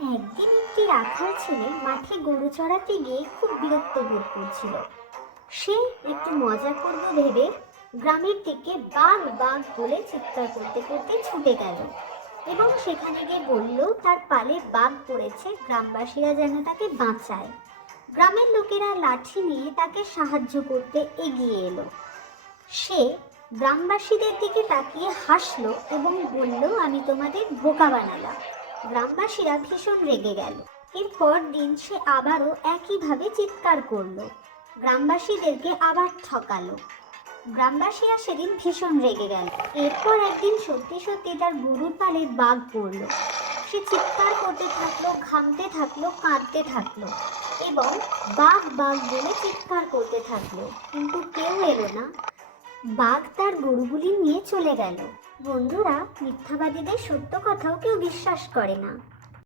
একদিন একটি রাখাল ছেলে মাঠে গরু চড়াতে গিয়ে খুব বিরক্ত বোধ করছিল। সে একটু মজা করবে ভেবে গ্রামের দিকে বাঘ বাঘ বলে চিৎকার করতে করতে ছুটে গেল এবং সেখানে গিয়ে বলল তার পালে বাঘ পড়েছে, গ্রামবাসীরা যেন তাকে বাঁচায়। গ্রামের লোকেরা লাঠি নিয়ে তাকে সাহায্য করতে এগিয়ে এলো। সে গ্রামবাসীদের দিকে তাকিয়ে হাসলো এবং বলল, আমি তোমাদের বোকা বানালাম। গ্রামবাসীরা ভীষণ রেগে গেল। এরপর দিন সে আবারও একইভাবে চিৎকার করলো, গ্রামবাসীদেরকে আবার ঠকালো। গ্রামবাসীরা সেদিন ভীষণ রেগে গেল। এরপর একদিন সত্যি সত্যি তার গরুর পালে বাঘ পড়লো। সে চিৎকার করতে থাকলো, ঘামতে থাকলো, কাঁদতে থাকলো এবং বাঘ বাঘ বলে চিৎকার করতে থাকলো, কিন্তু কেউ এলো না। বাঘ তার গরুগুলি নিয়ে চলে গেল। বন্ধুরা, মিথ্যাবাদীদের সত্য কথাও কেউ বিশ্বাস করে না।